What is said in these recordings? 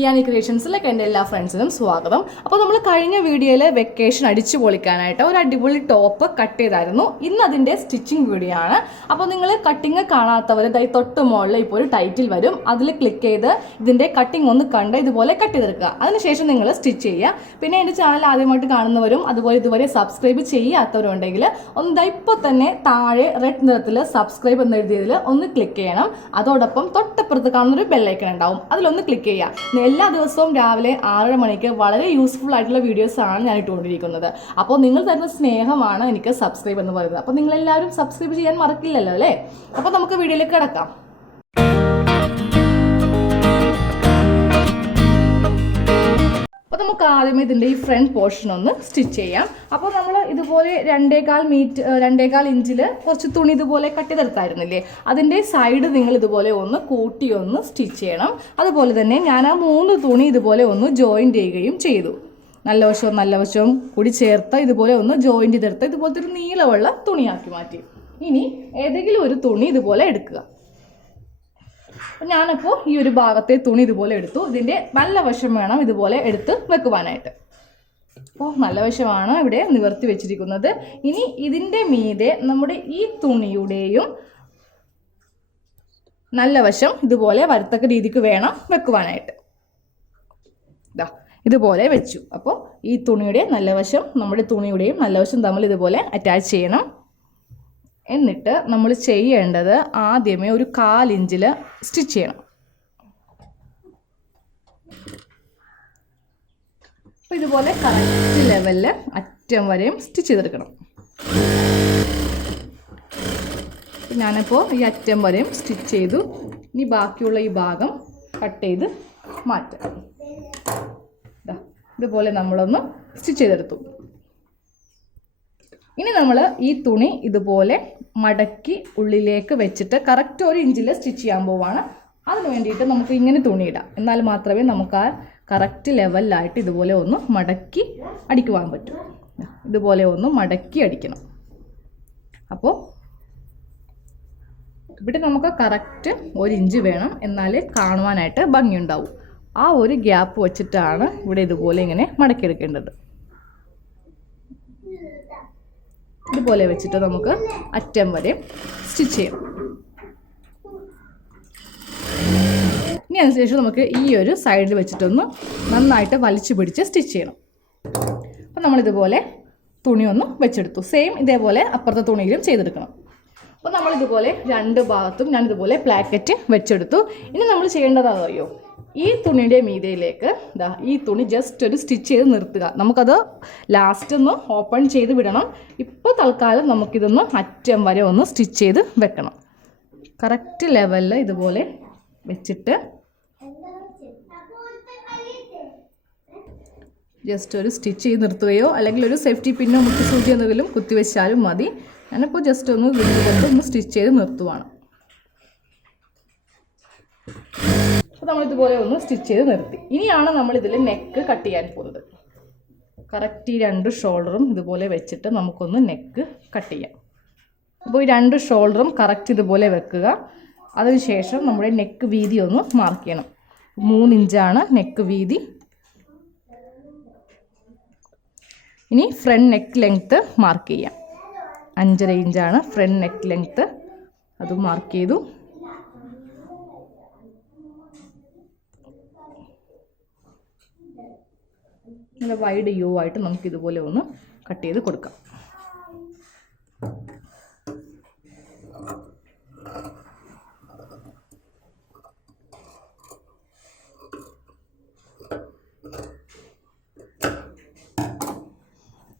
ഇയാനി ക്രിയേഷൻസിലേക്ക് എൻ്റെ എല്ലാ ഫ്രണ്ട്സിനും സ്വാഗതം. അപ്പോൾ നമ്മൾ കഴിഞ്ഞ വീഡിയോയിൽ വെക്കേഷൻ അടിച്ചു പൊളിക്കാനായിട്ട് ഒരു അടിപൊളി ടോപ്പ് കട്ട് ചെയ്തായിരുന്നു. ഇന്ന് അതിൻ്റെ സ്റ്റിച്ചിങ് വീഡിയോ ആണ്. അപ്പോൾ നിങ്ങൾ കട്ടിങ് കാണാത്തവർ തൊട്ട് മുകളിൽ ഇപ്പോൾ ഒരു ടൈറ്റിൽ വരും, അതിൽ ക്ലിക്ക് ചെയ്ത് ഇതിൻ്റെ കട്ടിങ് ഒന്ന് കണ്ട് ഇതുപോലെ കട്ട് ചെയ്തെടുക്കുക. അതിനുശേഷം നിങ്ങൾ സ്റ്റിച്ച് ചെയ്യുക. പിന്നെ എൻ്റെ ചാനൽ ആദ്യമായിട്ട് കാണുന്നവരും അതുപോലെ ഇതുവരെ സബ്സ്ക്രൈബ് ചെയ്യാത്തവരും ഉണ്ടെങ്കിൽ ഒന്ന് ഇപ്പോൾ തന്നെ താഴെ റെഡ് നിറത്തിൽ സബ്സ്ക്രൈബ് എന്ന് എഴുതിയതിൽ ഒന്ന് ക്ലിക്ക് ചെയ്യണം. അതോടൊപ്പം തൊട്ടപ്പുറത്ത് കാണുന്നൊരു ബെല്ലൈക്കൺ ഉണ്ടാവും, അതിലൊന്ന് ക്ലിക്ക് ചെയ്യുക. എല്ലാ ദിവസവും രാവിലെ 6:30 മണിക്ക് വളരെ യൂസ്ഫുൾ ആയിട്ടുള്ള വീഡിയോസാണ് ഞാൻ ഇട്ടുകൊണ്ടിരിക്കുന്നത്. അപ്പോൾ നിങ്ങൾ തരുന്ന സ്നേഹമാണ് എനിക്ക് സബ്സ്ക്രൈബ് എന്ന് പറയുന്നത്. അപ്പോൾ നിങ്ങളെല്ലാവരും സബ്സ്ക്രൈബ് ചെയ്യാൻ മറക്കില്ലല്ലോ അല്ലേ? അപ്പോൾ നമുക്ക് വീഡിയോയിലേക്ക് കിടക്കാം. അപ്പോൾ നമുക്ക് ആദ്യമേ ഇതിൻ്റെ ഈ ഫ്രണ്ട് പോർഷൻ ഒന്ന് സ്റ്റിച്ച് ചെയ്യാം. അപ്പോൾ നമ്മൾ ഇതുപോലെ 2.25 ഇഞ്ചിൽ കുറച്ച് തുണി ഇതുപോലെ കട്ട് ചെയ്തെടുത്തായിരുന്നില്ലേ, അതിൻ്റെ സൈഡ് നിങ്ങൾ ഇതുപോലെ ഒന്ന് കൂട്ടി ഒന്ന് സ്റ്റിച്ച് ചെയ്യണം. അതുപോലെ തന്നെ ഞാൻ ആ 3 തുണി ഇതുപോലെ ഒന്ന് ജോയിൻറ്റ് ചെയ്യുകയും ചെയ്തു. നല്ല വശവും കൂടി ചേർത്ത് ഇതുപോലെ ഒന്ന് ജോയിൻറ്റ് ചെയ്തെടുത്ത് ഇതുപോലത്തെ ഒരു നീളമുള്ള തുണിയാക്കി മാറ്റി. ഇനി ഏതെങ്കിലും ഒരു തുണി ഇതുപോലെ എടുക്കുക. ഞാനപ്പോൾ ഈ ഒരു ഭാഗത്തെ തുണി ഇതുപോലെ എടുത്തു. ഇതിൻ്റെ നല്ല വശം വേണം ഇതുപോലെ എടുത്ത് വെക്കുവാനായിട്ട്. അപ്പോൾ നല്ല വശമാണ് ഇവിടെ നിവർത്തി വെച്ചിരിക്കുന്നത്. ഇനി ഇതിൻ്റെ മീതെ നമ്മുടെ ഈ തുണിയുടെയും നല്ല വശം ഇതുപോലെ വരത്തക്ക രീതിക്ക് വേണം വെക്കുവാനായിട്ട്. ഇതുപോലെ വെച്ചു. അപ്പോൾ ഈ തുണിയുടെ നല്ല വശം നമ്മുടെ തുണിയുടെയും നല്ല വശം തമ്മിൽ ഇതുപോലെ അറ്റാച്ച് ചെയ്യണം. എന്നിട്ട് നമ്മൾ ചെയ്യേണ്ടത് ആദ്യമേ ഒരു 1/4 ഇഞ്ചിൽ സ്റ്റിച്ച് ചെയ്യണം. അപ്പോൾ ഇതുപോലെ കറക്റ്റ് ലെവലിൽ അറ്റം വരെയും സ്റ്റിച്ച് ചെയ്തെടുക്കണം. ഞാനിപ്പോൾ ഈ അറ്റം വരെയും സ്റ്റിച്ച് ചെയ്തു. ഇനി ബാക്കിയുള്ള ഈ ഭാഗം കട്ട് ചെയ്ത് മാറ്റാം. ഇതുപോലെ നമ്മളൊന്ന് സ്റ്റിച്ച് ചെയ്തെടുത്തു. ഇനി നമ്മൾ ഈ തുണി ഇതുപോലെ മടക്കി ഉള്ളിലേക്ക് വെച്ചിട്ട് കറക്റ്റ് 1 ഇഞ്ചിൽ സ്റ്റിച്ച് ചെയ്യാൻ പോവാണ്. അതിന് വേണ്ടിയിട്ട് നമുക്ക് ഇങ്ങനെ തുണി ഇടാം. എന്നാൽ മാത്രമേ നമുക്ക് ആ കറക്റ്റ് ലെവലിലായിട്ട് ഇതുപോലെ ഒന്ന് മടക്കി അടിക്കുവാൻ പറ്റൂ. ഇതുപോലെ ഒന്ന് മടക്കി അടിക്കണം. അപ്പോൾ ഇവിടെ നമുക്ക് കറക്റ്റ് 1 ഇഞ്ച് വേണം, എന്നാലേ കാണുവാനായിട്ട് ഭംഗിയുണ്ടാവും. ആ ഒരു ഗ്യാപ്പ് വെച്ചിട്ടാണ് ഇവിടെ ഇതുപോലെ ഇങ്ങനെ മടക്കിയെടുക്കേണ്ടത്. ഇതുപോലെ വെച്ചിട്ട് നമുക്ക് അറ്റം വരെ സ്റ്റിച്ച് ചെയ്യാം. ഇനി അതിനുശേഷം നമുക്ക് ഈ ഒരു സൈഡിൽ വെച്ചിട്ടൊന്ന് നന്നായിട്ട് വലിച്ചു പിടിച്ച് സ്റ്റിച്ച് ചെയ്യണം. അപ്പം നമ്മളിതുപോലെ തുണി ഒന്ന് വെച്ചെടുത്തു. സെയിം ഇതേപോലെ അപ്പുറത്തെ തുണിയിലും ചെയ്തെടുക്കണം. അപ്പോൾ നമ്മളിതുപോലെ 2 ഭാഗത്തും ഞാൻ ഇതുപോലെ പ്ലാക്കറ്റ് വെച്ചെടുത്തു. ഇനി നമ്മൾ ചെയ്യേണ്ടതാണെന്നറിയോ, ഈ തുണിയുടെ മീതയിലേക്ക് ഈ തുണി ജസ്റ്റ് ഒരു സ്റ്റിച്ച് ചെയ്ത് നിർത്തുക. നമുക്കത് ലാസ്റ്റ് ഒന്ന് ഓപ്പൺ ചെയ്ത് വിടണം. ഇപ്പോൾ തൽക്കാലം നമുക്കിതൊന്ന് അറ്റം വരെ ഒന്ന് സ്റ്റിച്ച് ചെയ്ത് വെക്കണം. കറക്റ്റ് ലെവലിൽ ഇതുപോലെ വെച്ചിട്ട് ജസ്റ്റ് ഒരു സ്റ്റിച്ച് ചെയ്ത് നിർത്തുകയോ അല്ലെങ്കിൽ ഒരു സേഫ്റ്റി പിന്നോ മുട്ടി സൂചി എന്തെങ്കിലും കുത്തിവെച്ചാലും മതി. ഞാനിപ്പോൾ ജസ്റ്റ് ഒന്ന് ഒന്ന് സ്റ്റിച്ച് ചെയ്ത് നിർത്തുവാണ്. അപ്പോൾ നമ്മളിതുപോലെ ഒന്ന് സ്റ്റിച്ച് ചെയ്ത് നിർത്തി. ഇനിയാണ് നമ്മളിതിൽ നെക്ക് കട്ട് ചെയ്യാൻ പോകുന്നത്. കറക്റ്റ് ഈ 2 ഷോൾഡറും ഇതുപോലെ വെച്ചിട്ട് നമുക്കൊന്ന് നെക്ക് കട്ട് ചെയ്യാം. അപ്പോൾ ഈ 2 ഷോൾഡറും കറക്റ്റ് ഇതുപോലെ വെക്കുക. അതിനുശേഷം നമ്മുടെ നെക്ക് വീതി ഒന്ന് മാർക്ക് ചെയ്യണം. 3 ഇഞ്ചാണ് നെക്ക് വീതി. ഇനി ഫ്രണ്ട് നെക്ക് ലെങ്ത്ത് മാർക്ക് ചെയ്യാം. 5.5 ഇഞ്ചാണ് ഫ്രണ്ട് നെക്ക് ലെങ്ത്ത്, അത് മാർക്ക് ചെയ്തു. നല്ല വൈഡ് യു ആയിട്ട് നമുക്കിതുപോലെ ഒന്ന് കട്ട് ചെയ്ത് കൊടുക്കാം.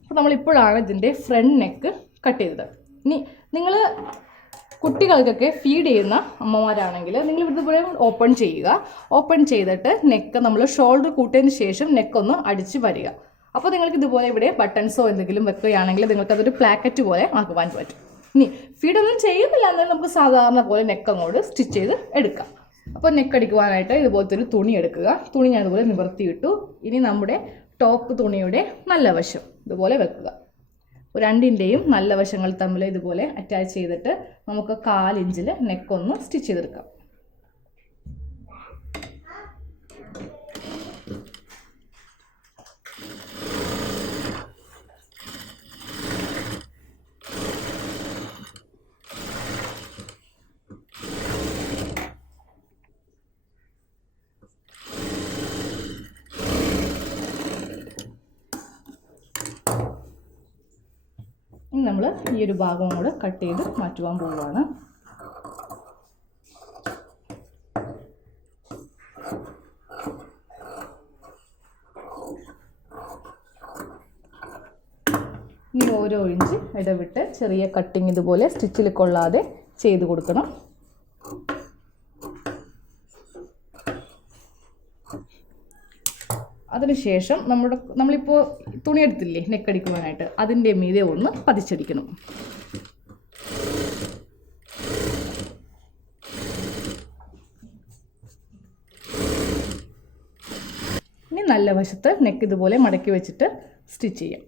അപ്പോൾ നമ്മളിപ്പോഴാണ് ഇതിൻ്റെ ഫ്രണ്ട് നെക്ക് കട്ട് ചെയ്തത്. ഇനി നിങ്ങൾ കുട്ടികൾക്കൊക്കെ ഫീഡ് ചെയ്യുന്ന അമ്മമാരാണെങ്കിൽ നിങ്ങൾ ഇതുപോലെ ഓപ്പൺ ചെയ്യുക. ഓപ്പൺ ചെയ്തിട്ട് നെക്ക് നമ്മൾ ഷോൾഡർ കൂട്ടിയതിന് ശേഷം നെക്കൊന്ന് അടിച്ച് വരിക. അപ്പോൾ നിങ്ങൾക്ക് ഇതുപോലെ ഇവിടെ ബട്ടൺസോ എന്തെങ്കിലും വെക്കുകയാണെങ്കിൽ നിങ്ങൾക്കതൊരു പ്ലാക്കറ്റ് പോലെ ആക്കുവാൻ പറ്റും. ഇനി ഫീഡൊന്നും ചെയ്യുന്നില്ല എന്നാൽ നമുക്ക് സാധാരണ പോലെ നെക്ക് അങ്ങോട്ട് സ്റ്റിച്ച് ചെയ്ത് എടുക്കാം. അപ്പോൾ നെക്ക് അടിക്കുവാനായിട്ട് ഇതുപോലത്തെ ഒരു തുണി എടുക്കുക. തുണി ഞാൻ ഇതുപോലെ നിവർത്തിയിട്ടു. ഇനി നമ്മുടെ ടോപ്പ് തുണിയുടെ നല്ല വശം ഇതുപോലെ വെക്കുക. 2ൻ്റെയും നല്ല വശങ്ങൾ തമ്മിൽ ഇതുപോലെ അറ്റാച്ച് ചെയ്തിട്ട് നമുക്ക് 1/4 ഇഞ്ചിൽ നെക്കൊന്ന് സ്റ്റിച്ച് ചെയ്തെടുക്കാം. ഇനി നമ്മൾ ഈ ഒരു ഭാഗം കൂടെ കട്ട് ചെയ്ത് മാറ്റുവാൻ പോവുകയാണ്. ഇനി ഓരോ ഇഞ്ച് ഇടവിട്ട് ചെറിയ കട്ടിങ് ഇതുപോലെ സ്റ്റിച്ചിൽ കൊള്ളാതെ ചെയ്ത് കൊടുക്കണം. അതിനുശേഷം നമ്മളിപ്പോൾ തുണി എടുത്തില്ലേ നെക്കടിക്കുവാനായിട്ട്, അതിൻ്റെ മീതെ ഒന്ന് പതിച്ചടിക്കണം. ഇനി നല്ല വശത്ത് നെക്ക് ഇതുപോലെ മടക്കി വെച്ചിട്ട് സ്റ്റിച്ച് ചെയ്യാം.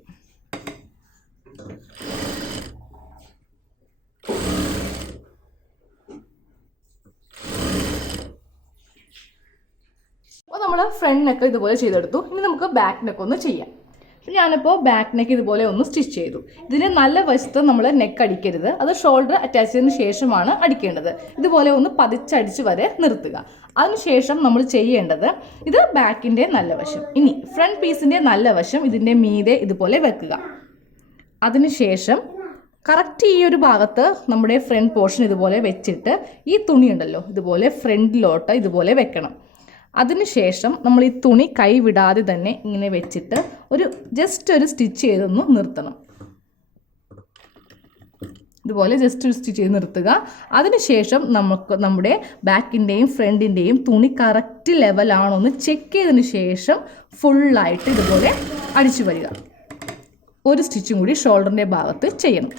നമ്മൾ ഫ്രണ്ട് നെക്ക് ഇതുപോലെ ചെയ്തെടുത്തു. ഇനി നമുക്ക് ബാക്ക് നെക്ക് ഒന്ന് ചെയ്യാം. ഞാനിപ്പോൾ ബാക്ക് നെക്ക് ഇതുപോലെ ഒന്ന് സ്റ്റിച്ച് ചെയ്തു. ഇതിന് നല്ല വശത്ത് നമ്മൾ നെക്ക് അടിക്കരുത്, അത് ഷോൾഡർ അറ്റാച്ച് ചെയ്തതിന് ശേഷമാണ് അടിക്കേണ്ടത്. ഇതുപോലെ ഒന്ന് പതിച്ചടിച്ച് വരെ നിർത്തുക. അതിനുശേഷം നമ്മൾ ചെയ്യേണ്ടത് ഇത് ബാക്കിൻ്റെ നല്ല വശം. ഇനി ഫ്രണ്ട് പീസിൻ്റെ നല്ല വശം ഇതിൻ്റെ മീതെ ഇതുപോലെ വെക്കുക. അതിനുശേഷം കറക്റ്റ് ഈ ഒരു ഭാഗത്ത് നമ്മുടെ ഫ്രണ്ട് പോർഷൻ ഇതുപോലെ വെച്ചിട്ട് ഈ തുണി ഉണ്ടല്ലോ ഇതുപോലെ ഫ്രണ്ടിലോട്ട് ഇതുപോലെ വെക്കണം. അതിനുശേഷം നമ്മൾ ഈ തുണി കൈ വിടാതെ തന്നെ ഇങ്ങനെ വെച്ചിട്ട് ജസ്റ്റ് ഒരു സ്റ്റിച്ച് ചെയ്തൊന്ന് നിർത്തണം. ഇതുപോലെ ജസ്റ്റ് ഒരു സ്റ്റിച്ച് ചെയ്ത് നിർത്തുക. അതിനുശേഷം നമുക്ക് നമ്മുടെ ബാക്കിൻ്റെയും ഫ്രണ്ടിൻ്റെയും തുണി കറക്റ്റ് ലെവലാണോ എന്ന് ചെക്ക് ചെയ്തതിന് ശേഷം ഫുള്ളായിട്ട് ഇതുപോലെ അടിച്ചു വരിക. ഒരു സ്റ്റിച്ചും കൂടി ഷോൾഡറിൻ്റെ ഭാഗത്ത് ചെയ്യണം.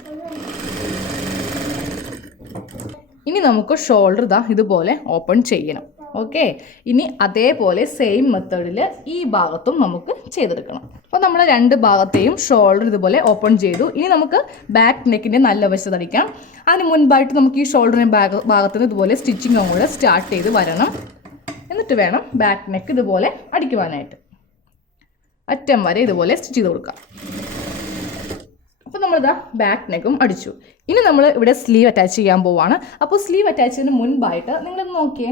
ഇനി നമുക്ക് ഷോൾഡർ ഇതുപോലെ ഓപ്പൺ ചെയ്യണം. ഓക്കെ, ഇനി അതേപോലെ സെയിം മെത്തേഡിൽ ഈ ഭാഗത്തും നമുക്ക് ചെയ്തെടുക്കണം. അപ്പോൾ നമ്മൾ രണ്ട് ഭാഗത്തെയും ഷോൾഡർ ഇതുപോലെ ഓപ്പൺ ചെയ്തു. ഇനി നമുക്ക് ബാക്ക് നെക്കിൻ്റെ നല്ല വശത്ത് അടിക്കാം. അതിന് മുൻപായിട്ട് നമുക്ക് ഈ ഷോൾഡറിൻ്റെ ഭാഗത്ത് നിന്ന് ഇതുപോലെ സ്റ്റിച്ചിങ് കൂടെ സ്റ്റാർട്ട് ചെയ്ത് വരണം. എന്നിട്ട് വേണം ബാക്ക് നെക്ക് ഇതുപോലെ അടിക്കുവാനായിട്ട്. അറ്റം വരെ ഇതുപോലെ സ്റ്റിച്ച് ചെയ്ത് കൊടുക്കാം. അപ്പോൾ നമ്മളിതാ ബാക്ക് നെക്കും അടിച്ചു. ഇനി നമ്മൾ ഇവിടെ സ്ലീവ് അറ്റാച്ച് ചെയ്യാൻ പോവുകയാണ്. അപ്പോൾ സ്ലീവ് അറ്റാച്ച് ചെയ്യുന്നതിന് മുൻപായിട്ട് നിങ്ങൾ നോക്കിയേ,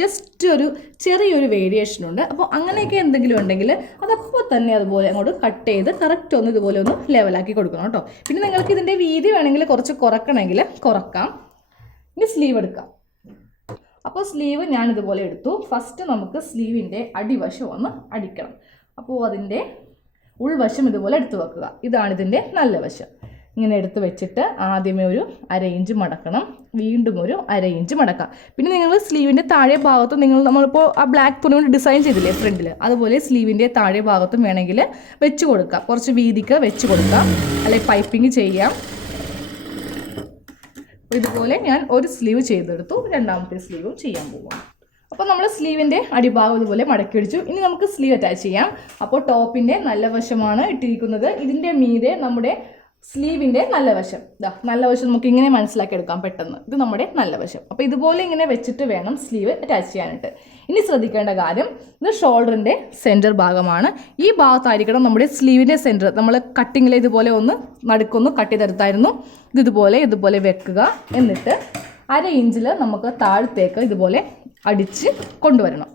ജസ്റ്റ് ഒരു ചെറിയൊരു വേരിയേഷൻ ഉണ്ട്. അപ്പോൾ അങ്ങനെയൊക്കെ എന്തെങ്കിലും ഉണ്ടെങ്കിൽ അതപ്പോൾ തന്നെ അതുപോലെ അങ്ങോട്ട് കട്ട് ചെയ്ത് കറക്റ്റ് ഒന്ന് ഇതുപോലെ ഒന്ന് ലെവലാക്കി കൊടുക്കണം കേട്ടോ. പിന്നെ നിങ്ങൾക്ക് ഇതിൻ്റെ വീതി വേണമെങ്കിൽ കുറച്ച് കുറക്കണമെങ്കിൽ കുറക്കാം. ഇനി സ്ലീവ് എടുക്കാം. അപ്പോൾ സ്ലീവ് ഞാനിതുപോലെ എടുത്തു. ഫസ്റ്റ് നമുക്ക് സ്ലീവിൻ്റെ അടിവശം ഒന്ന് അടിക്കണം. അപ്പോൾ അതിൻ്റെ ഉൾവശം ഇതുപോലെ എടുത്തു വെക്കുക. ഇതാണ് ഇതിൻ്റെ നല്ല വശം. ഇങ്ങനെ എടുത്ത് വെച്ചിട്ട് ആദ്യമേ ഒരു 1/2 ഇഞ്ച് മടക്കണം, വീണ്ടും ഒരു 1/2 ഇഞ്ച് മടക്കാം. പിന്നെ നിങ്ങൾ സ്ലീവിൻ്റെ താഴെ ഭാഗത്തും നമ്മളിപ്പോൾ ആ ബ്ലാക്ക് തുണി കൊണ്ട് ഡിസൈൻ ചെയ്തില്ലേ ഫ്രണ്ടിൽ, അതുപോലെ സ്ലീവിൻ്റെ താഴെ ഭാഗത്തും വേണമെങ്കിൽ വെച്ച് കൊടുക്കാം. കുറച്ച് വീതിക്ക് വെച്ച് കൊടുക്കാം, അല്ലെങ്കിൽ പൈപ്പിംഗ് ചെയ്യാം. ഇതുപോലെ ഞാൻ ഒരു സ്ലീവ് ചെയ്തെടുത്തു. രണ്ടാമത്തെ സ്ലീവും ചെയ്യാൻ പോവാം. അപ്പോൾ നമ്മൾ സ്ലീവിൻ്റെ അടിഭാഗം ഇതുപോലെ മടക്കി അടിച്ചു. ഇനി നമുക്ക് സ്ലീവ് അറ്റാച്ച് ചെയ്യാം. അപ്പോൾ ടോപ്പിൻ്റെ നല്ല വശമാണ് ഇട്ടിരിക്കുന്നത്. ഇതിൻ്റെ മീതെ നമ്മുടെ സ്ലീവിൻ്റെ നല്ല വശം, നല്ല വശം നമുക്ക് ഇങ്ങനെ മനസ്സിലാക്കി എടുക്കാം പെട്ടെന്ന്. ഇത് നമ്മുടെ നല്ല വശം. അപ്പോൾ ഇതുപോലെ ഇങ്ങനെ വെച്ചിട്ട് വേണം സ്ലീവ് അറ്റാച്ച് ചെയ്യാനായിട്ട്. ഇനി ശ്രദ്ധിക്കേണ്ട കാര്യം, ഇത് ഷോൾഡറിൻ്റെ സെൻറ്റർ ഭാഗമാണ്. ഈ ഭാഗത്തായിരിക്കണം നമ്മുടെ സ്ലീവിൻ്റെ സെൻറ്റർ. നമ്മൾ കട്ടിങ്ങിൽ ഇതുപോലെ ഒന്ന് നടുക്കൊന്ന് കട്ട് ചെയ്തെടുത്തായിരുന്നു. ഇതുപോലെ വെക്കുക. എന്നിട്ട് 1/2 ഇഞ്ചിൽ നമുക്ക് താഴത്തേക്ക് ഇതുപോലെ അടിച്ച് കൊണ്ടുവരണം.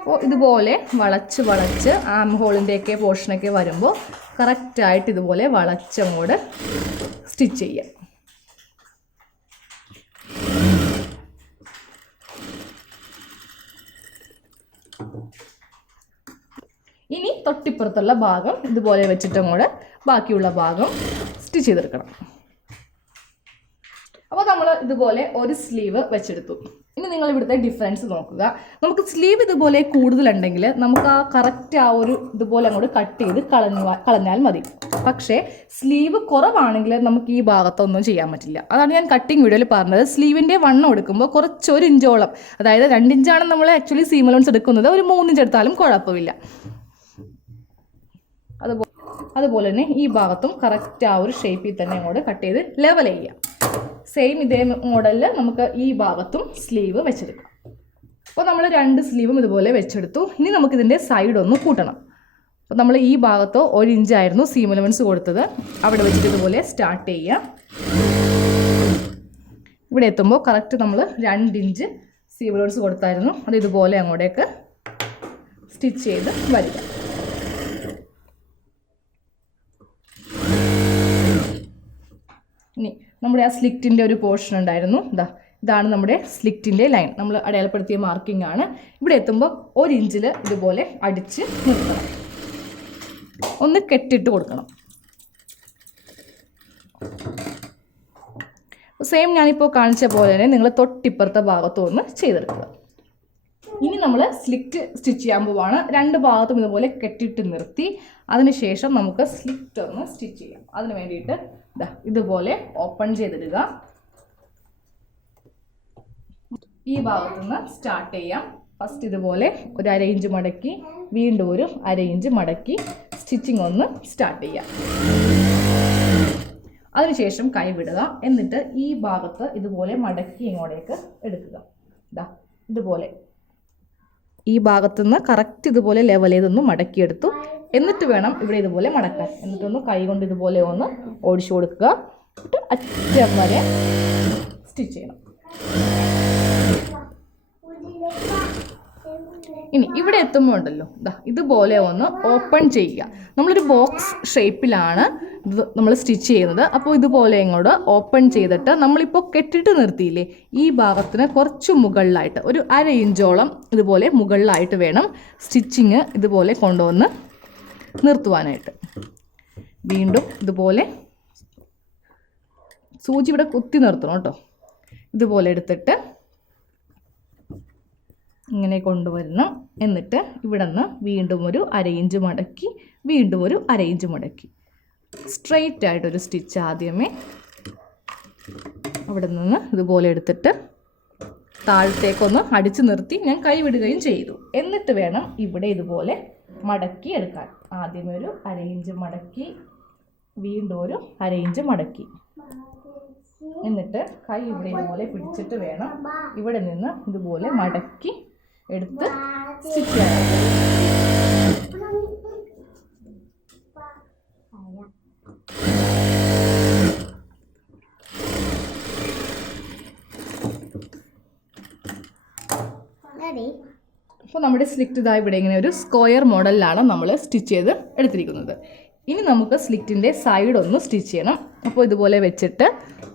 അപ്പോൾ ഇതുപോലെ വളച്ച് ആം ഹോളിൻ്റെയൊക്കെ പോർഷനൊക്കെ വരുമ്പോൾ കറക്റ്റായിട്ട് ഇതുപോലെ വളച്ചങ്ങോട്ട് സ്റ്റിച്ച് ചെയ്യാം. ഇനി തൊട്ടിപ്പുറത്തുള്ള ഭാഗം ഇതുപോലെ വെച്ചിട്ടങ്ങോട്ട് ബാക്കിയുള്ള ഭാഗം സ്റ്റിച്ച് ചെയ്തെടുക്കണം. അപ്പോൾ നമ്മൾ ഇതുപോലെ ഒരു സ്ലീവ് വെച്ചെടുത്തു. ഇനി നിങ്ങൾ ഇവിടുത്തെ ഡിഫറൻസ് നോക്കുക. നമുക്ക് സ്ലീവ് ഇതുപോലെ കൂടുതലുണ്ടെങ്കിൽ നമുക്ക് ആ കറക്റ്റ് ആ ഒരു ഇതുപോലെ അങ്ങോട്ട് കട്ട് ചെയ്ത് കളഞ്ഞാൽ മതി. പക്ഷേ സ്ലീവ് കുറവാണെങ്കിൽ നമുക്ക് ഈ ഭാഗത്തൊന്നും ചെയ്യാൻ പറ്റില്ല. അതാണ് ഞാൻ കട്ടിങ് വീഡിയോയിൽ പറഞ്ഞത്. സ്ലീവിൻ്റെ വണ്ണം എടുക്കുമ്പോൾ കുറച്ച് 1 ഇഞ്ചോളം, അതായത് 2 ഇഞ്ചാണ് നമ്മൾ ആക്ച്വലി സീം അലവൻസ് എടുക്കുന്നത്, ഒരു 3 ഇഞ്ച് എടുത്താലും കുഴപ്പമില്ല. അതുപോലെ തന്നെ ഈ ഭാഗത്തും കറക്റ്റ് ആ ഒരു ഷേപ്പിൽ തന്നെ അങ്ങോട്ട് കട്ട് ചെയ്ത് ലെവൽ ചെയ്യാം. സെയിം ഇതേ മോഡലിൽ നമുക്ക് ഈ ഭാഗത്തും സ്ലീവ് വെച്ചെടുക്കാം. അപ്പോൾ നമ്മൾ 2 സ്ലീവും ഇതുപോലെ വെച്ചെടുത്തു. ഇനി നമുക്കിതിൻ്റെ സൈഡ് ഒന്ന് കൂട്ടണം. അപ്പോൾ നമ്മൾ ഈ ഭാഗത്തോ 1 ഇഞ്ചായിരുന്നു സീം അലവൻസ് കൊടുത്തത്, അവിടെ വെച്ചിട്ട് ഇതുപോലെ സ്റ്റാർട്ട് ചെയ്യാം. ഇവിടെ എത്തുമ്പോൾ കറക്റ്റ് നമ്മൾ 2 ഇഞ്ച് സീം അലവൻസ് കൊടുത്തായിരുന്നു. അത് ഇതുപോലെ അങ്ങോട്ടേക്ക് സ്റ്റിച്ച് ചെയ്ത് വരിക. ഇനി നമ്മുടെ ആ സ്ലിറ്റിൻ്റെ ഒരു പോർഷൻ ഉണ്ടായിരുന്നു, ഇതാണ് നമ്മുടെ സ്ലിറ്റിൻ്റെ ലൈൻ. നമ്മൾ അടയാളപ്പെടുത്തിയ മാർക്കിംഗ് ആണ്. ഇവിടെ എത്തുമ്പോൾ 1 ഇഞ്ചിൽ ഇതുപോലെ അടിച്ച് നിർത്തണം, ഒന്ന് കെട്ടിട്ട് കൊടുക്കണം. സെയിം ഞാനിപ്പോൾ കാണിച്ച പോലെ തന്നെ നിങ്ങൾ തൊട്ടിപ്പുറത്തെ ഭാഗത്തും ഒന്ന് ചെയ്തെടുക്കുക. ഇനി നമ്മൾ സ്ലിറ്റ് സ്റ്റിച്ച് ചെയ്യാൻ പോവാണ്. 2 ഭാഗത്തും ഇതുപോലെ കെട്ടിട്ട് നിർത്തി അതിനുശേഷം നമുക്ക് സ്ലിറ്റ് ഒന്ന് സ്റ്റിച്ച് ചെയ്യാം. അതിന് വേണ്ടിയിട്ട് ഇതുപോലെ ഓപ്പൺ ചെയ്തിടുക. ഈ ഭാഗത്തു നിന്ന് സ്റ്റാർട്ട് ചെയ്യാം. ഫസ്റ്റ് ഇതുപോലെ ഒരു 1/2 ഇഞ്ച് മടക്കി വീണ്ടും ഒരു 1/2 ഇഞ്ച് മടക്കി സ്റ്റിച്ചിങ് ഒന്ന് സ്റ്റാർട്ട് ചെയ്യാം. അതിനുശേഷം കൈ വിടുക. എന്നിട്ട് ഈ ഭാഗത്ത് ഇതുപോലെ മടക്കി ഇങ്ങോട്ടേക്ക് എടുക്കുക. ഇതുപോലെ ഈ ഭാഗത്തുനിന്ന് കറക്റ്റ് ഇതുപോലെ ലെവൽ ചെയ്തൊന്ന് മടക്കിയെടുത്തു. എന്നിട്ട് വേണം ഇവിടെ ഇതുപോലെ മടക്കാൻ. എന്നിട്ടൊന്ന് കൈ കൊണ്ട് ഇതുപോലെ ഒന്ന് ഓടിച്ചു കൊടുക്കുക. എന്നിട്ട് അറ്റം വരെ സ്റ്റിച്ച് ചെയ്യണം. ഇനി ഇവിടെ എത്തുമ്പോൾ ഉണ്ടല്ലോ, ഇതുപോലെ ഒന്ന് ഓപ്പൺ ചെയ്യുക. നമ്മളൊരു ബോക്സ് ഷേപ്പിലാണ് ഇത് നമ്മൾ സ്റ്റിച്ച് ചെയ്യുന്നത്. അപ്പോൾ ഇതുപോലെ ഇങ്ങോട്ട് ഓപ്പൺ ചെയ്തിട്ട് നമ്മളിപ്പോൾ കെട്ടിട്ട് നിർത്തിയില്ലേ, ഈ ഭാഗത്തിന് കുറച്ച് മുകളിലായിട്ട് ഒരു 1/2 ഇഞ്ചോളം ഇതുപോലെ മുകളിലായിട്ട് വേണം സ്റ്റിച്ചിങ് ഇതുപോലെ കൊണ്ടുവന്ന് നിർത്തുവാനായിട്ട്. വീണ്ടും ഇതുപോലെ സൂചി ഇവിടെ കുത്തി നിർത്തണം കേട്ടോ. ഇതുപോലെ എടുത്തിട്ട് ഇങ്ങനെ കൊണ്ടുവരണം. എന്നിട്ട് ഇവിടെ നിന്ന് വീണ്ടും ഒരു 1/2 ഇഞ്ച് മടക്കി വീണ്ടും ഒരു 1/2 ഇഞ്ച് മടക്കി സ്ട്രെയിറ്റ് ആയിട്ടൊരു സ്റ്റിച്ച് ആദ്യമേ അവിടെ നിന്ന് ഇതുപോലെ എടുത്തിട്ട് താഴത്തേക്കൊന്ന് അടിച്ചു നിർത്തി ഞാൻ കൈ വിടുകയും ചെയ്തു. എന്നിട്ട് വേണം ഇവിടെ ഇതുപോലെ മടക്കി എടുക്കാൻ. ആദ്യമേ ഒരു 1/2 ഇഞ്ച് മടക്കി വീണ്ടും ഒരു 1/2 ഇഞ്ച് മടക്കി. എന്നിട്ട് കൈ ഇവിടെ ഇതുപോലെ പിടിച്ചിട്ട് വേണം ഇവിടെ നിന്ന് ഇതുപോലെ മടക്കി എടുത്ത് സ്റ്റിച്ച് ചെയ്യാൻ. അപ്പോൾ നമ്മുടെ സ്ലിറ്റ് ഇതാ ഇവിടെ ഇങ്ങനെ ഒരു സ്ക്വയർ മോഡലിലാണ് നമ്മൾ സ്റ്റിച്ച് ചെയ്ത് എടുത്തിരിക്കുന്നത്. ഇനി നമുക്ക് സ്ലിറ്റിൻ്റെ സൈഡ് ഒന്ന് സ്റ്റിച്ച് ചെയ്യണം. അപ്പോൾ ഇതുപോലെ വെച്ചിട്ട്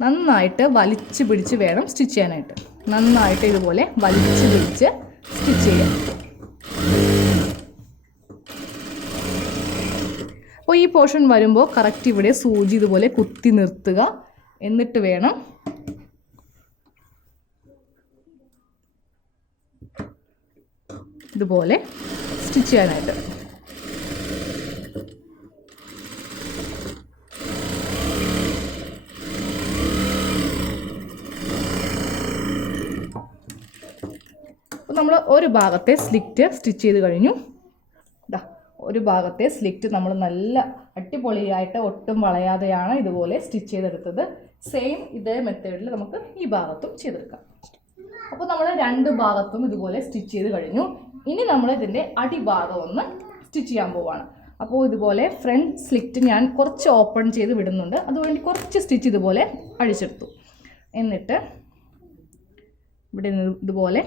നന്നായിട്ട് വലിച്ചു പിടിച്ച് വേണം സ്റ്റിച്ച് ചെയ്യാനായിട്ട്. നന്നായിട്ട് ഇതുപോലെ വലിച്ചു പിടിച്ച് സ്റ്റിച്ച് ചെയ്യാം. അപ്പോൾ ഈ പോർഷൻ വരുമ്പോൾ കറക്റ്റ് ഇവിടെ സൂചി ഇതുപോലെ കുത്തി നിർത്തുക. എന്നിട്ട് വേണം ഇതുപോലെ സ്റ്റിച്ച് ചെയ്യാനായിട്ട്. നമ്മൾ ഒരു ഭാഗത്തെ സ്ലിറ്റ് സ്റ്റിച്ച് ചെയ്ത് കഴിഞ്ഞു. ഒരു ഭാഗത്തെ സ്ലിറ്റ് നമ്മൾ നല്ല അടിപൊളിയായിട്ട് ഒട്ടും വളയാതെയാണ് ഇതുപോലെ സ്റ്റിച്ച് ചെയ്തെടുത്തത്. സെയിം ഇതേ മെത്തേഡിൽ നമുക്ക് ഈ ഭാഗത്തും ചെയ്തെടുക്കാം. അപ്പോൾ നമ്മൾ 2 ഭാഗത്തും ഇതുപോലെ സ്റ്റിച്ച് ചെയ്ത് കഴിഞ്ഞു. ഇനി നമ്മൾ ഇതിൻ്റെ അടിഭാഗം ഒന്ന് സ്റ്റിച്ച് ചെയ്യാൻ പോവുകയാണ്. അപ്പോൾ ഇതുപോലെ ഫ്രണ്ട് സ്ലിറ്റ് ഞാൻ കുറച്ച് ഓപ്പൺ ചെയ്ത് വിടുന്നുണ്ട്. അതുവേണ്ടി കുറച്ച് സ്റ്റിച്ച് ഇതുപോലെ അഴിച്ചെടുത്തു. എന്നിട്ട് ഇവിടെ ഇതുപോലെ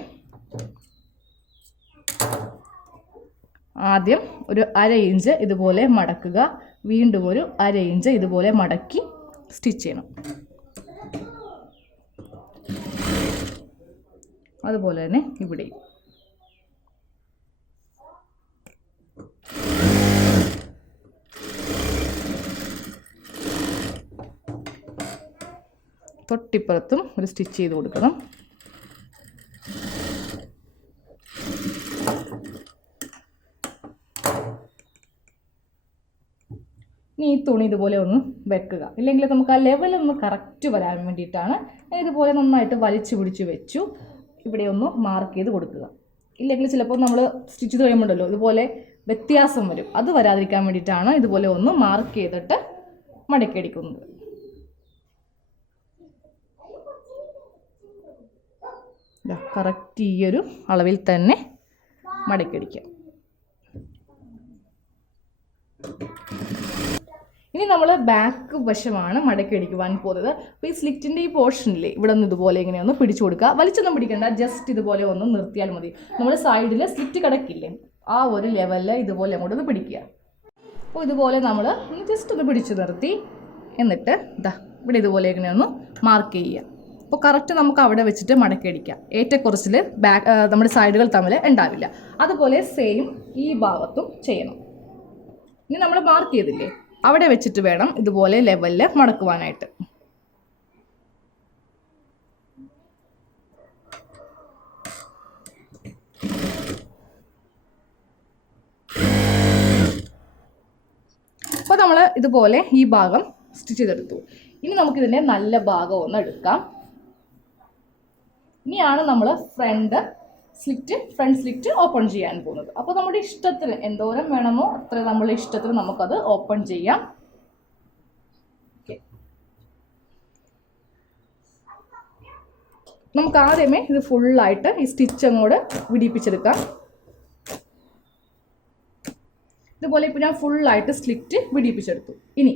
ആദ്യം ഒരു 1/2 ഇഞ്ച് ഇതുപോലെ മടക്കുക. വീണ്ടും ഒരു 1/2 ഇഞ്ച് ഇതുപോലെ മടക്കി സ്റ്റിച്ച് ചെയ്യണം. അതുപോലെ തന്നെ ഇവിടെ തൊട്ടിപ്പുറത്തും ഒരു സ്റ്റിച്ച് ചെയ്ത് കൊടുക്കണം. ഇനി ഈ തുണി ഇതുപോലെ ഒന്ന് വെക്കുക. ഇല്ലെങ്കിൽ നമുക്ക് ആ ലെവലൊന്ന് കറക്റ്റ് വരാൻ വേണ്ടിയിട്ടാണ് ഇതുപോലെ നന്നായിട്ട് വലിച്ചു പിടിച്ച് വെച്ചു. ഇവിടെ ഒന്ന് മാർക്ക് ചെയ്ത് കൊടുക്കുക. ഇല്ലെങ്കിൽ ചിലപ്പോൾ നമ്മൾ സ്റ്റിച്ച് ചെയ്ത് കഴിയുമ്പോഴല്ലോ ഇതുപോലെ വ്യത്യാസം വരും. അത് വരാതിരിക്കാൻ വേണ്ടിയിട്ടാണ് ഇതുപോലെ ഒന്ന് മാർക്ക് ചെയ്തിട്ട് മടക്കിയടിക്കുന്നത്. കറക്റ്റ് ഈ ഒരു അളവിൽ തന്നെ മടക്കിയടിക്കാം. ഇനി നമ്മൾ ബാക്ക് വശമാണ് മടക്കി അടിക്കുവാൻ പോകുന്നത്. അപ്പോൾ ഈ സ്ലിറ്റിൻ്റെ ഈ പോർഷനിൽ ഇവിടെ നിന്ന് ഇതുപോലെ ഇങ്ങനെ ഒന്ന് പിടിച്ചു കൊടുക്കുക. വലിച്ചൊന്നും പിടിക്കണ്ട, ജസ്റ്റ് ഇതുപോലെ ഒന്ന് നിർത്തിയാൽ മതി. നമ്മൾ സൈഡിൽ സ്ലിറ്റ് കിടക്കില്ലേ, ആ ഒരു ലെവലിൽ ഇതുപോലെ അങ്ങോട്ട് ഒന്ന് പിടിക്കുക. അപ്പോൾ ഇതുപോലെ നമ്മൾ ജസ്റ്റ് ഒന്ന് പിടിച്ചു നിർത്തി. എന്നിട്ട് ഇവിടെ ഇതുപോലെ ഇങ്ങനെ ഒന്ന് മാർക്ക് ചെയ്യുക. അപ്പോൾ കറക്റ്റ് നമുക്ക് അവിടെ വെച്ചിട്ട് മടക്കി അടിക്കാം. ഏറ്റക്കുറച്ചിൽ നമ്മുടെ സൈഡുകൾ തമ്മിൽ ഉണ്ടാവില്ല. അതുപോലെ സെയിം ഈ ഭാഗത്തും ചെയ്യണം. ഇനി നമ്മൾ മാർക്ക് ചെയ്തില്ലേ, അവിടെ വെച്ചിട്ട് വേണം ഇതുപോലെ ലെവലിൽ മടക്കുവാനായിട്ട്. അപ്പോൾ നമ്മൾ ഇതുപോലെ ഈ ഭാഗം സ്റ്റിച്ച് ചെയ്തെടുത്തു. ഇനി നമുക്കിതിൻ്റെ നല്ല ഭാഗം ഒന്ന് എടുക്കാം. ഇനിയാണ് നമ്മൾ ഫ്രണ്ട് സ്ലിറ്റ് ഓപ്പൺ ചെയ്യാൻ പോകുന്നത്. അപ്പോൾ നമ്മുടെ ഇഷ്ടത്തിന് എന്തോരം വേണമോ അത്ര നമ്മുടെ ഇഷ്ടത്തിന് നമുക്കത് ഓപ്പൺ ചെയ്യാം. നമുക്ക് ആദ്യമേ ഇത് ഫുള്ളായിട്ട് ഈ സ്റ്റിച്ച് അങ്ങോട്ട് വിടിപ്പിച്ചെടുക്കാം. ഇതുപോലെ ഇപ്പോൾ ഞാൻ ഫുള്ളായിട്ട് സ്ലിറ്റ് വിടിപ്പിച്ചെടുത്തു. ഇനി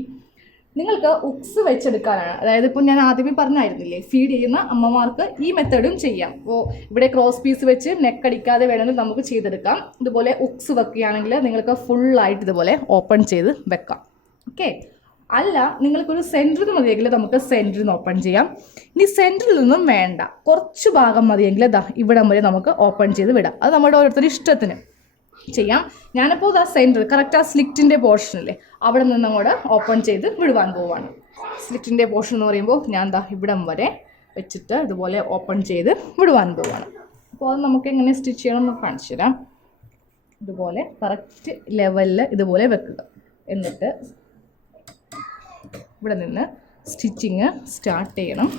നിങ്ങൾക്ക് ഉക്സ് വെച്ചെടുക്കാനാണ്, അതായത് ഇപ്പോൾ ഞാൻ ആദ്യമേ പറഞ്ഞായിരുന്നില്ലേ, ഫീഡ് ചെയ്യുന്ന അമ്മമാർക്ക് ഈ മെത്തേഡും ചെയ്യാം. അപ്പോൾ ഇവിടെ ക്രോസ് പീസ് വെച്ച് നെക്ക് അടിക്കാതെ വേണമെങ്കിൽ നമുക്ക് ചെയ്തെടുക്കാം. ഇതുപോലെ ഉക്സ് വെക്കുകയാണെങ്കിൽ നിങ്ങൾക്ക് ഫുള്ളായിട്ട് ഇതുപോലെ ഓപ്പൺ ചെയ്ത് വെക്കാം. ഓക്കെ, അല്ല നിങ്ങൾക്കൊരു സെൻറ്ററിൽ നിന്ന് മതിയെങ്കിൽ നമുക്ക് സെൻറ്ററിൽ നിന്ന് ഓപ്പൺ ചെയ്യാം. ഇനി സെൻറ്ററിൽ നിന്നും വേണ്ട, കുറച്ച് ഭാഗം മതിയെങ്കിൽ ഇവിടം വരെ നമുക്ക് ഓപ്പൺ ചെയ്ത് വിടാം. അത് നമ്മുടെ ഓരോരുത്തരുടെ ഇഷ്ടത്തിന് ചെയ്യാം. ഞാനിപ്പോൾ സെൻറ്റർ കറക്റ്റ് ആ സ്ലിറ്റിൻ്റെ പോർഷനില്ലേ അവിടെ നിന്നും കൂടെ ഓപ്പൺ ചെയ്ത് വിടുവാൻ പോവാണ്. സ്ലിറ്റിൻ്റെ പോർഷൻ എന്ന് പറയുമ്പോൾ ഞാൻ ഇവിടം വരെ വെച്ചിട്ട് ഇതുപോലെ ഓപ്പൺ ചെയ്ത് വിടുവാൻ പോവാണ്. അപ്പോൾ അത് നമുക്ക് എങ്ങനെ സ്റ്റിച്ച് ചെയ്യണമെന്ന് കാണിച്ചു തരാം. ഇതുപോലെ കറക്റ്റ് ലെവലിൽ ഇതുപോലെ വെക്കുക. എന്നിട്ട് ഇവിടെ നിന്ന് സ്റ്റിച്ചിങ് സ്റ്റാർട്ട് ചെയ്യണം.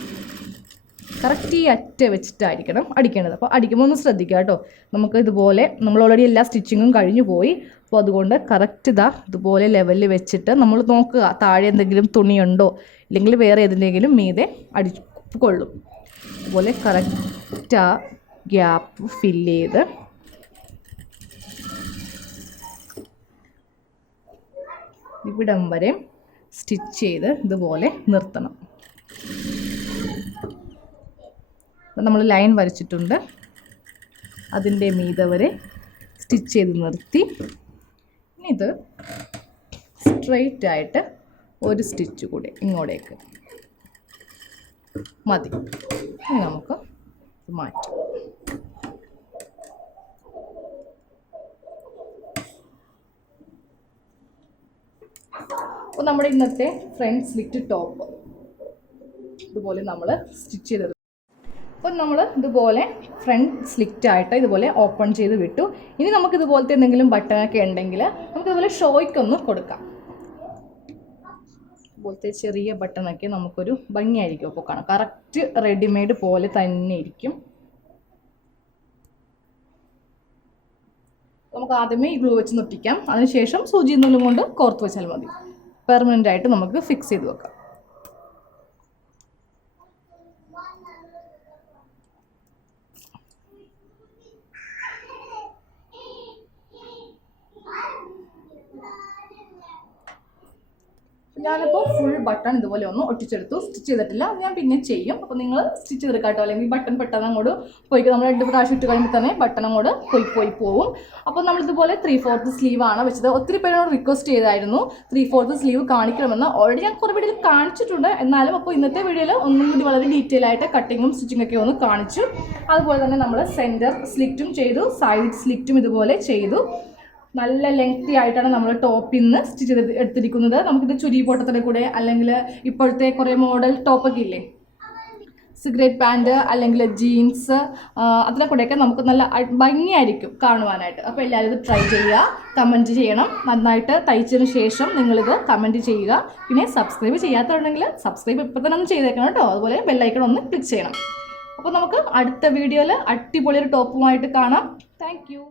കറക്റ്റ് ഈ അറ്റ വെച്ചിട്ടായിരിക്കണം അടിക്കേണ്ടത്. അപ്പോൾ അടിക്കുമ്പോൾ ഒന്ന് ശ്രദ്ധിക്കുക കേട്ടോ. നമുക്ക് ഇതുപോലെ നമ്മൾ ഓൾറെഡി എല്ലാ സ്റ്റിച്ചിങ്ങും കഴിഞ്ഞു പോയി. അപ്പോൾ അതുകൊണ്ട് കറക്റ്റ് ഇതുപോലെ ലെവലിൽ വെച്ചിട്ട് നമ്മൾ നോക്കുക താഴെ എന്തെങ്കിലും തുണിയുണ്ടോ ഇല്ലെങ്കിൽ വേറെ ഏതെങ്കിലും മീതെ അടിക്കൊള്ളും. അതുപോലെ കറക്റ്റ് ആ ഗ്യാപ്പ് ഫില്ല് ചെയ്ത് ഇവിടം വരെ സ്റ്റിച്ച് ചെയ്ത് ഇതുപോലെ നിർത്തണം. നമ്മൾ ലൈൻ വരച്ചിട്ടുണ്ട്, അതിൻ്റെ മീതെ വരെ സ്റ്റിച്ച് ചെയ്ത് നിർത്തി. ഇനി ഇത് സ്ട്രെയിറ്റ് ആയിട്ട് ഒരു സ്റ്റിച്ച് കൂടി ഇങ്ങോട്ടേക്ക് മതി. ഇനി നമുക്ക് മാറ്റാം. അപ്പോൾ നമ്മുടെ ഇന്നത്തെ ഫ്രണ്ട് സ്ലിറ്റ് ടോപ്പ് ഇതുപോലെ നമ്മൾ സ്റ്റിച്ച് ചെയ്ത്. അപ്പോൾ നമ്മൾ ഇതുപോലെ ഫ്രണ്ട് സ്ലിറ്റായിട്ട് ഇതുപോലെ ഓപ്പൺ ചെയ്ത് വിട്ടു. ഇനി നമുക്ക് ഇതുപോലത്തെ എന്തെങ്കിലും ബട്ടണൊക്കെ ഉണ്ടെങ്കിൽ നമുക്ക് ഇതുപോലെ ഷോയ്ക്കൊന്ന് കൊടുക്കാം. ഇതുപോലത്തെ ചെറിയ ബട്ടണൊക്കെ നമുക്കൊരു ഭംഗിയായിരിക്കും അപ്പോൾ കാണാം. കറക്റ്റ് റെഡിമെയ്ഡ് പോലെ തന്നെ ഇരിക്കും. നമുക്ക് ആദ്യമേ ഈ ഗ്ലൂ വെച്ച് നൊട്ടിക്കാം. അതിനുശേഷം സൂചി നൂലും കൊണ്ട് കോർത്ത് വെച്ചാൽ മതി. പെർമനൻ്റ് ആയിട്ട് നമുക്ക് ഫിക്സ് ചെയ്ത് വെക്കാം. ഞാനിപ്പോൾ ഫുൾ ബട്ടൺ ഇതുപോലെ ഒന്ന് ഒട്ടിച്ചെടുത്തു. സ്റ്റിച്ച് ചെയ്തിട്ടില്ല, ഞാൻ പിന്നെ ചെയ്യും. അപ്പോൾ നിങ്ങൾ സ്റ്റിച്ച് ചെയ്തെടുക്കാട്ടോ, അല്ലെങ്കിൽ ബട്ടൺ പെട്ടെന്ന് അങ്ങോട്ട് പോയിക്കും. നമ്മൾ 2 പ്രാവശ്യം ഇട്ട് കഴിയുമ്പോൾ തന്നെ ബട്ടൺ അങ്ങോട്ട് പോവും. അപ്പോൾ നമ്മളിതുപോലെ 3/4 സ്ലീവാണ് വെച്ചത്. ഒത്തിരി പേരോട് റിക്വസ്റ്റ് ചെയ്തായിരുന്നു 3/4 സ്ലീവ് കാണിക്കണമെന്ന്. ഓൾറെഡി ഞാൻ കുറേ വീഡിയോയിൽ കാണിച്ചിട്ടുണ്ട്. എന്നാലും അപ്പോൾ ഇന്നത്തെ വീഡിയോയിൽ ഒന്നും കൂടി വളരെ ഡീറ്റെയിൽ ആയിട്ട് കട്ടിങ്ങും സ്റ്റിച്ചിങ്ങൊക്കെ ഒന്ന് കാണിച്ചു. അതുപോലെ തന്നെ നമ്മൾ സെൻറ്റർ സ്ലിറ്റും ചെയ്തു, സൈഡ് സ്ലിറ്റും ഇതുപോലെ ചെയ്തു. നല്ല ലെങ്തി ആയിട്ടാണ് നമ്മൾ ടോപ്പിൽ നിന്ന് സ്റ്റിച്ച് ചെയ്ത് എടുത്തിരിക്കുന്നത്. നമുക്കിത് ചുരി പൊട്ടത്തിൻ്റെ കൂടെ അല്ലെങ്കിൽ ഇപ്പോഴത്തെ കുറേ മോഡൽ ടോപ്പൊക്കെ ഇല്ലേ, സിഗരറ്റ് പാൻറ്റ് അല്ലെങ്കിൽ ജീൻസ്, അതിനെ കൂടെയൊക്കെ നമുക്ക് നല്ല ഭംഗിയായിരിക്കും കാണുവാനായിട്ട്. അപ്പോൾ എല്ലാവരും ഇത് ട്രൈ ചെയ്യുക, കമൻറ്റ് ചെയ്യണം. നന്നായിട്ട് തയ്ച്ചതിന് ശേഷം നിങ്ങളിത് കമൻറ്റ് ചെയ്യുക. പിന്നെ സബ്സ്ക്രൈബ് ചെയ്യാത്തതുണ്ടെങ്കിൽ സബ്സ്ക്രൈബ് ഇപ്പോൾ തന്നെ ഒന്ന് ചെയ്തേക്കണം കേട്ടോ. അതുപോലെ ബെല്ലൈക്കൺ ഒന്ന് ക്ലിക്ക് ചെയ്യണം. അപ്പോൾ നമുക്ക് അടുത്ത വീഡിയോയിൽ അടിപൊളിയൊരു ടോപ്പുമായിട്ട് കാണാം. Thank you.